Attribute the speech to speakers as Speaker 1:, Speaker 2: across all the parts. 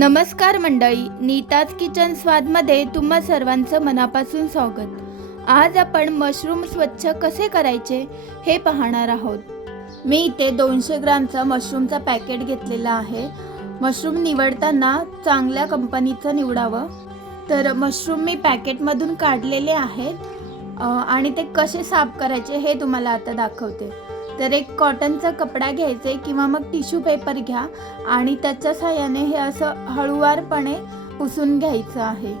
Speaker 1: नमस्कार मंडळी नीताज किचन स्वादमध्ये तुम्हा सर्वांचं मनापासून स्वागत. आज आपण मशरूम स्वच्छ कसे करायचे हे पाहणार आहोत. मी इथे दोनशे ग्रामचा मशरूमचा पॅकेट घेतलेला आहे. मशरूम निवडताना चांगल्या कंपनीचं निवडावं. तर मशरूम मी पॅकेटमधून काढलेले आहेत. आणि ते कसे साफ करायचे हे तुम्हाला आता दाखवते. तर एक कॉटनचा कपडा घ्यायचे किंवा मग टिश्यू पेपर घ्या आणि त्याच्या साह्याने हे असं हळूवारपणे पुसून घ्यायचं आहे.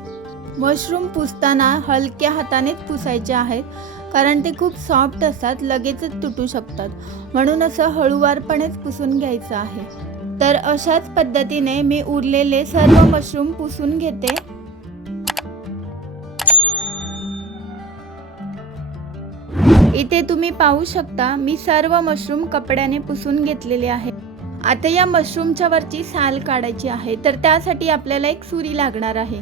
Speaker 1: मशरूम पुसताना हलक्या हातानेच पुसायचे आहेत कारण ते खूप सॉफ्ट असतात लगेचच तुटू शकतात. म्हणून असं हळूवारपणेच पुसून घ्यायचं आहे. तर अशाच पद्धतीने मी उरलेले सर्व मशरूम पुसून घेते. इथे तुम्ही पाहू शकता मी सर्व मशरूम कपड्याने पुसून घेतलेले आहे आता या मशरूमच्या वरची साल काढायची आहे तर त्यासाठी आपल्याला एक सुरी लागणार आहे.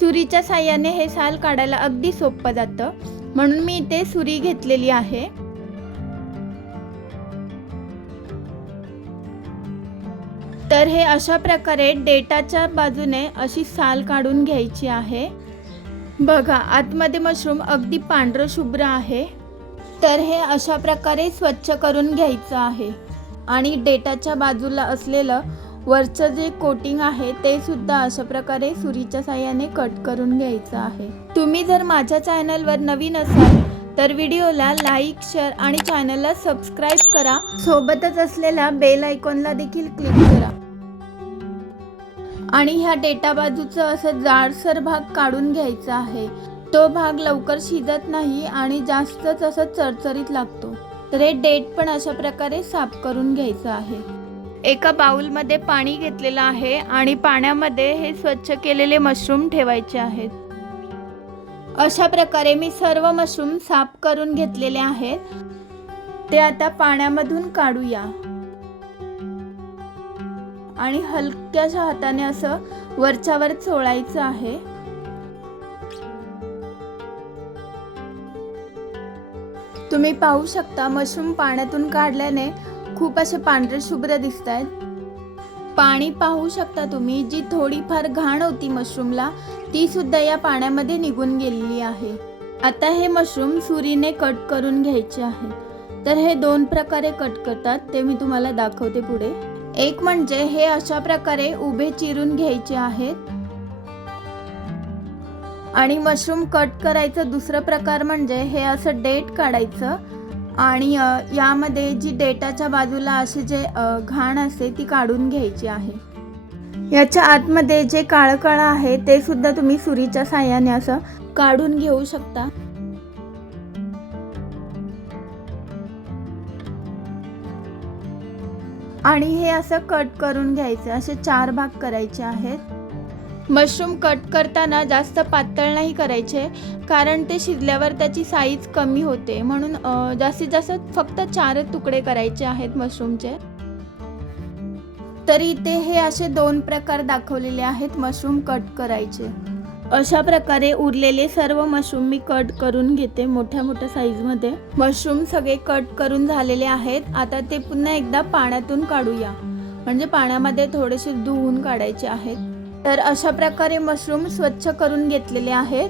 Speaker 1: सुरीच्या साह्याने हे साल काढायला अगदी सोपं जातं. म्हणून मी इथे सुरी घेतलेली आहे. तर हे अशा प्रकारे डेटाच्या बाजूने अशी साल काढून घ्यायची आहे. बघा आतमध्ये मशरूम अगदी पांढरं शुभ्र आहे. तर हे अशा प्रकारे स्वच्छ करून घ्यायचं आहे. आणि डेटाच्या बाजूला असलेलं वरचं जे कोटिंग आहे ते सुद्धा अशा प्रकारे सुरीच्या साह्याने कट करून घ्यायचं आहे. तुम्ही जर माझ्या चॅनलवर नवीन असाल तर व्हिडिओला लाईक शेअर आणि चॅनलला सबस्क्राईब करा. सोबतच असलेल्या बेल आयकॉनला देखील क्लिक करा. आणि ह्या डेटा बाजूचं असं जाडसर भाग काढून घ्यायचा आहे. तो भाग लवकर शिजत नाही आणि जास्तच असं चरचरीत लागतो. तर हे डेट पण अशा प्रकारे साफ करून घ्यायचं आहे. एका बाउलमध्ये पाणी घेतलेलं आहे आणि पाण्यामध्ये हे स्वच्छ केलेले मशरूम ठेवायचे आहेत. अशा प्रकारे मी सर्व मशरूम साफ करून घेतलेले आहेत. ते आता पाण्यामधून काढूया. आणि हलक्याशा हाताने असं वरच्यावर चोळायचं आहे. तुम्ही पाहू शकता मशरूम पाण्यातून काढल्याने खूप असे पांढरे शुभ्र दिसत आहेत पाणी पाहू शकता तुम्ही जी थोडीफार घाण होती मशरूमला ती सुद्धा या पाण्यामध्ये निघून गेलेली आहे. आता हे मशरूम सुरीने कट करून घ्यायचे आहे. तर हे दोन प्रकारे कट करतात ते मी तुम्हाला दाखवते पुढे. एक म्हणजे हे अशा प्रकारे उभे चिरून घ्यायचे आहेत. आणि मशरूम कट करायचं दुसरं प्रकार म्हणजे हे असं डेट काढायचं. आणि यामध्ये जी डेटाच्या बाजूला असे जे घाण असते ती काढून घ्यायची आहे. याच्या आतमध्ये जे काळं काळं आहे ते सुद्धा तुम्ही सुरीच्या साह्याने असं काढून घेऊ शकता. आणि हे असं कट करून घ्यायचं. असे चार भाग करायचे आहेत. मशरूम कट करताना जास्त पातळ नाही करायचे कारण ते शिजल्यावर त्याची साईज कमी होते. म्हणून जास्तीत जास्त फक्त चार तुकडे करायचे आहेत मशरूमचे. तर इथे हे असे दोन प्रकार दाखवलेले आहेत मशरूम कट करायचे. अशा प्रकारे उरलेले सर्व मशरूम मी कट करून घेते मोठ्या मोठ्या साईजमध्ये मशरूम सगळे कट करून झालेले आहेत. आता ते पुन्हा एकदा पाण्यातून काढूया. म्हणजे पाण्यामध्ये थोडेसे धुवून काढायचे आहेत. तर अशा प्रकारे मशरूम स्वच्छ करून घेतलेले आहेत.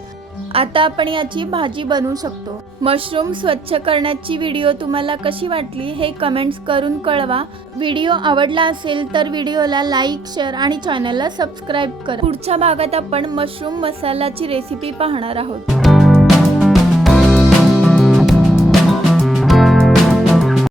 Speaker 1: आता आपण याची भाजी बनवू शकतो. मशरूम स्वच्छ करण्याची व्हिडिओ तुम्हाला कशी वाटली हे कमेंट्स करून कळवा. व्हिडिओ आवडला असेल तर व्हिडिओला लाईक शेअर आणि चॅनलला सबस्क्राईब करा. पुढच्या भागात आपण मशरूम मसालाची रेसिपी पाहणार आहोत.